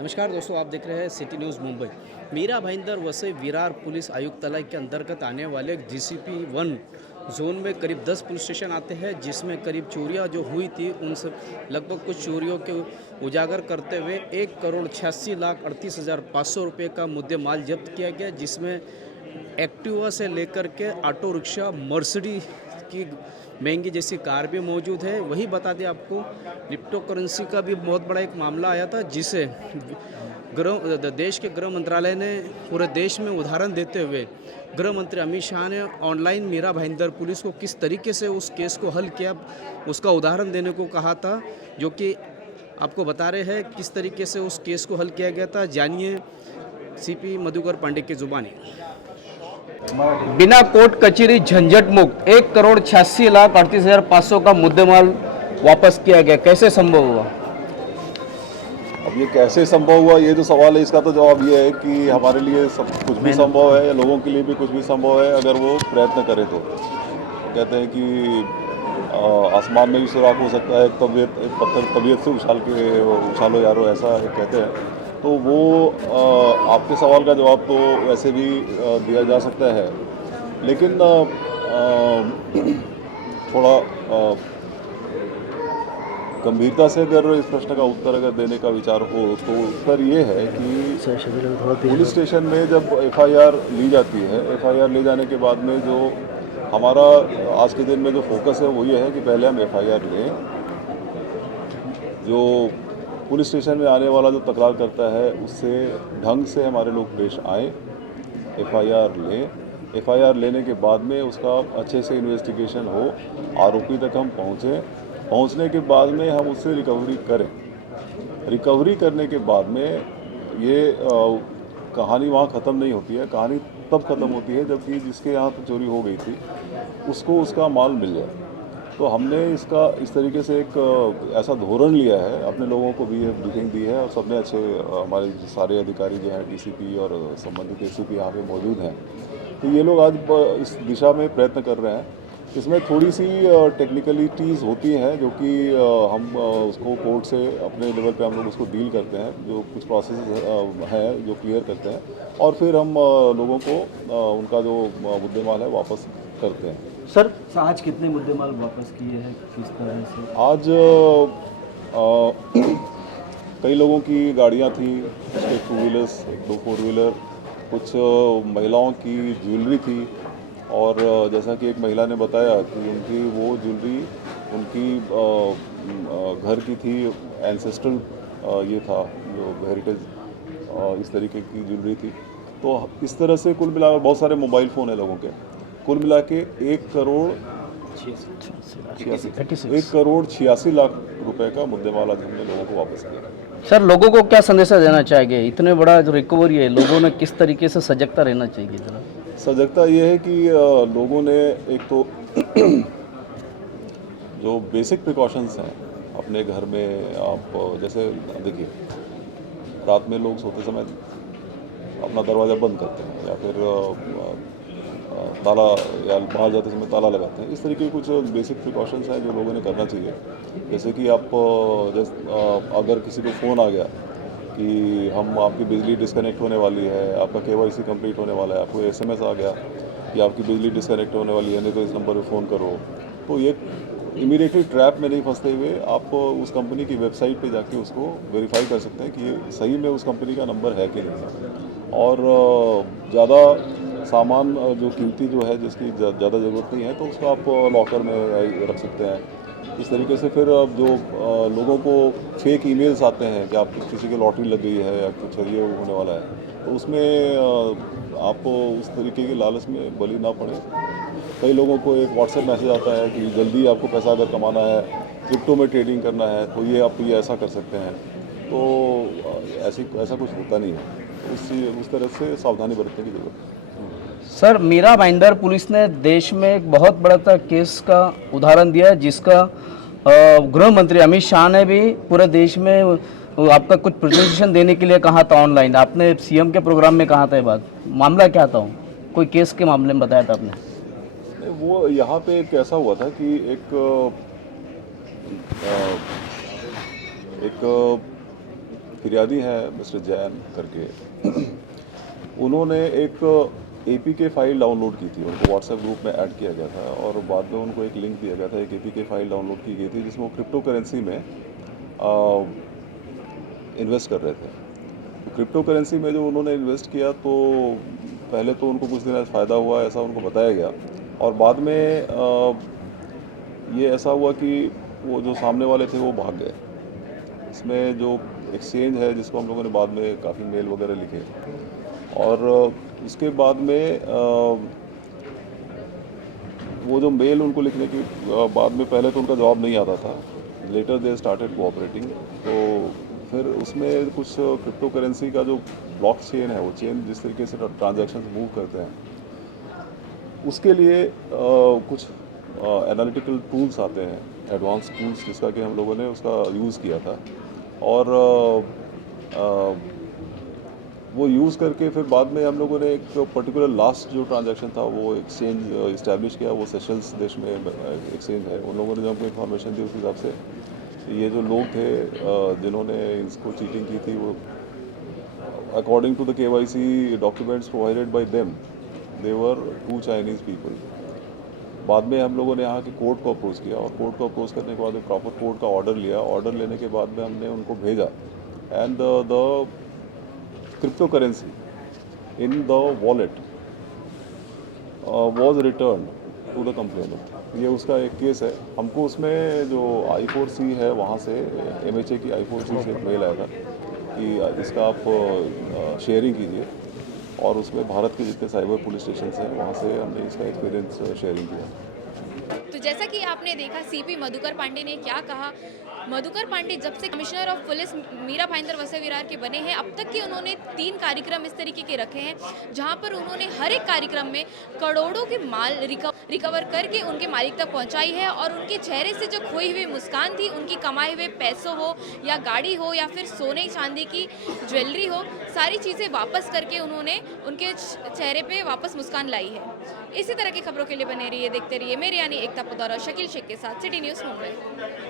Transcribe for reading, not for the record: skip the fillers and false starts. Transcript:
नमस्कार दोस्तों, आप देख रहे हैं city news Mumbai. Mira Bhayandar Vasai Virar police आयुक्तालय के अंतर्गत आने वाले जीसीपी 1 जोन में करीब 10 पुलिस स्टेशन आते हैं, जिसमें करीब चोरियां जो हुई थी उन सब लगभग कुछ चोरियों के उजागर करते हुए 1,86,38,500 रुपये का मुद्दे माल जब्त किया गया, जिसमें एक्टिवा से लेकर के ऑटो रिक्शा, मर्सिडीज की महंगी जैसी कार भी मौजूद है। वही बता दें आपको, क्रिप्टो करेंसी का भी बहुत बड़ा एक मामला आया था, जिसे देश के गृह मंत्रालय ने पूरे देश में उदाहरण देते हुए गृह मंत्री अमित शाह ने ऑनलाइन मीरा भाईंदर पुलिस को किस तरीके से उस केस को हल किया, उसका उदाहरण देने को कहा था, जो कि आपको बता रहे हैं किस तरीके से उस केस को हल किया गया था। जानिए सीपी मधुकर पांडे की जुबानी। बिना कोर्ट कचहरी झंझट मुक्त 1,86,38,500 का मुद्देमाल वापस किया गया, कैसे संभव हुआ? अब ये कैसे संभव हुआ, ये जो सवाल है इसका तो जवाब ये है कि हमारे लिए सब कुछ भी संभव है, या लोगों के लिए भी कुछ भी संभव है अगर वो प्रयत्न करें तो। कहते हैं कि आसमान में भी सुराख हो सकता है, तबीयत एक पत्थर तबीयत से उछालो यारो, ऐसा कहते हैं। तो वो आपके सवाल का जवाब तो वैसे भी दिया जा सकता है, लेकिन थोड़ा गंभीरता से अगर इस प्रश्न का उत्तर अगर देने का विचार हो तो उत्तर ये है कि पुलिस स्टेशन में जब एफआईआर ली जाती है, एफआईआर ले जाने के बाद में जो हमारा आज के दिन में जो फोकस है वो ये है कि पहले हम एफआईआर लें। जो पुलिस स्टेशन में आने वाला जो तकरार करता है उससे ढंग से हमारे लोग पेश आए, एफआईआर लें। एफआईआर लेने के बाद में उसका अच्छे से इन्वेस्टिगेशन हो, आरोपी तक हम पहुंचने के बाद में हम उससे रिकवरी करें। रिकवरी करने के बाद में ये कहानी वहाँ ख़त्म नहीं होती है। कहानी तब ख़त्म होती है जबकि जिसके यहाँ तो चोरी हो गई थी उसको उसका माल मिल जाए। तो हमने इसका इस तरीके से एक ऐसा धोरण लिया है, अपने लोगों को भी ब्रीफिंग दी है और सबने अच्छे हमारे सारे अधिकारी जो हैं डीसीपी और संबंधित एसीपी यहाँ पे मौजूद हैं। तो ये लोग आज इस दिशा में प्रयत्न कर रहे हैं। इसमें थोड़ी सी टेक्निकलिटीज़ होती हैं जो कि हम उसको कोर्ट से अपने लेवल पे हम लोग उसको डील करते हैं, जो कुछ प्रोसेस है जो क्लियर करते हैं और फिर हम लोगों को उनका जो मुद्देमाल है वापस करते हैं। सर आज कितने मुद्देमाल वापस किए हैं, किस तरह से? आज कई लोगों की गाड़ियाँ थी, कुछ 2 व्हीलर्स, 2 4 व्हीलर, कुछ महिलाओं की ज्वेलरी थी और जैसा कि एक महिला ने बताया कि उनकी वो ज्वेलरी उनकी घर की थी, एंसेस्ट्रल ये था जो हेरिटेज, इस तरीके की ज्वेलरी थी। तो इस तरह से कुल मिला बहुत सारे मोबाइल फ़ोन है लोगों के, कुल मिला के 1,86,86,00,000 रुपए का मुद्देमाल आज हमने लोगों को वापस किया। सर, लोगों को क्या संदेशा देना चाहेंगे? इतने बड़ा जो रिकवरी है, लोगों ने किस तरीके से सजगता रहना चाहिए जरा? सजगता ये है कि लोगों ने एक तो जो बेसिक प्रिकॉशंस हैं अपने घर में, आप जैसे देखिए रात में लोग सोते समय अपना दरवाज़ा बंद करते हैं या फिर ताला, या बाहर जाते समय ताला लगाते हैं। इस तरीके के कुछ बेसिक प्रिकॉशंस हैं जो लोगों ने करना चाहिए। जैसे कि आप अगर किसी को फ़ोन आ गया कि आपकी बिजली डिस्कनेक्ट होने वाली है, आपका केवाईसी कंप्लीट होने वाला है, आपको एसएमएस आ गया कि आपकी बिजली डिस्कनेक्ट होने वाली है, नहीं तो इस नंबर पे फ़ोन करो, तो ये इमीडिएटली ट्रैप में नहीं फंसते हुए आप उस कंपनी की वेबसाइट पे जाके उसको वेरीफाई कर सकते हैं कि ये सही में उस कंपनी का नंबर है कि नहीं। और ज़्यादा सामान जो कीमती जो है जिसकी ज़्यादा ज़रूरत नहीं है तो उसको आप लॉकर में रख सकते हैं। इस तरीके से फिर अब जो लोगों को फेक ईमेल्स आते हैं कि आपकी किसी की लॉटरी लग गई है या कुछ ये होने वाला है, तो उसमें आप उस तरीके के लालच में बलि ना पड़े। कई लोगों को एक व्हाट्सएप मैसेज आता है कि जल्दी आपको पैसा अगर कमाना है, क्रिप्टो में ट्रेडिंग करना है, तो ये आप ये ऐसा कर सकते हैं। तो ऐसा कुछ होता नहीं है। उस तरह से सावधानी बरतने की ज़रूरत है। सर, मीरा भाईंदर पुलिस ने देश में एक बहुत बड़ा केस का उदाहरण दिया, जिसका गृह मंत्री अमित शाह ने भी पूरे देश में आपका कुछ प्रेजेंटेशन देने के लिए कहा था ऑनलाइन। आपने सीएम के प्रोग्राम में कहा था ये बात, मामला क्या था? कोई केस के मामले में बताया था आपने? वो यहाँ पे एक ऐसा हुआ था कि एक फिरियादी हैं मिस्टर जैन करके, उन्होंने एक APK फाइल डाउनलोड की थी, उनको व्हाट्सएप ग्रुप में ऐड किया गया था और बाद में उनको एक लिंक दिया गया था, एक APK फाइल डाउनलोड की गई थी जिसमें वो क्रिप्टो करेंसी में इन्वेस्ट कर रहे थे। तो क्रिप्टो करेंसी में जो उन्होंने इन्वेस्ट किया तो पहले तो उनको कुछ दिन फ़ायदा हुआ ऐसा उनको बताया गया, और बाद में ये ऐसा हुआ कि वो जो सामने वाले थे वो भाग गए। इसमें जो एक्सचेंज है जिसको हम लोगों ने बाद में काफ़ी मेल वगैरह लिखे, और उसके बाद में वो जो मेल उनको लिखने की बाद में पहले तो उनका जवाब नहीं आता था, लेटर दे स्टार्टेड कोऑपरेटिंग। तो फिर उसमें कुछ क्रिप्टो करेंसी का जो ब्लॉक चेन है, वो चेन जिस तरीके से ट्रांजैक्शन मूव करते हैं, उसके लिए कुछ एनालिटिकल टूल्स आते हैं, एडवांस टूल्स, जिसका कि हम लोगों ने उसका यूज़ किया था, और वो यूज़ करके फिर बाद में हम लोगों ने एक पर्टिकुलर लास्ट जो ट्रांजैक्शन था वो एक्सचेंज इस्टेब्लिश किया। वो सेशल्स देश में एक्सचेंज है। उन लोगों ने जो हमको इन्फॉर्मेशन दी उस हिसाब से ये जो लोग थे जिन्होंने इसको चीटिंग की थी, वो according to the KYC documents provided by them, they were 2 Chinese people. बाद में हम लोगों ने यहाँ के कोर्ट को अप्रोच किया, और कोर्ट को अप्रोच करने के बाद में प्रॉपर कोर्ट का ऑर्डर लिया। ऑर्डर लेने के बाद में हमने उनको भेजा, and the cryptocurrency in the wallet was returned to the complainant। ये उसका एक केस है। हमको उसमें जो I4C है वहाँ से MHA की I4C से एक मेल आया था कि इसका आप शेयरिंग कीजिए, और उसमें भारत के जितने साइबर पुलिस स्टेशन हैं वहाँ से हमने इसका एक्सपीरियंस शेयरिंग किया। तो जैसा कि आपने देखा CP मधुकर पांडे ने क्या कहा। मधुकर पांडे जब से commissioner of police Mira Bhayandar Vasai Virar के बने हैं, अब तक के उन्होंने 3 कार्यक्रम इस तरीके के रखे हैं जहां पर उन्होंने हर एक कार्यक्रम में करोड़ों के माल रिकवर करके उनके मालिक तक पहुंचाई है, और उनके चेहरे से जो खोई हुई मुस्कान थी, उनकी कमाए हुए पैसों हो या गाड़ी हो या फिर सोने चांदी की ज्वेलरी हो, सारी चीज़ें वापस करके उन्होंने उनके चेहरे पे वापस मुस्कान लाई है। इसी तरह की खबरों के लिए बने रहिए, देखते रहिए मेरे यानी एकता पुदारा शकील शेख के साथ सिटी न्यूज़ मुंबई।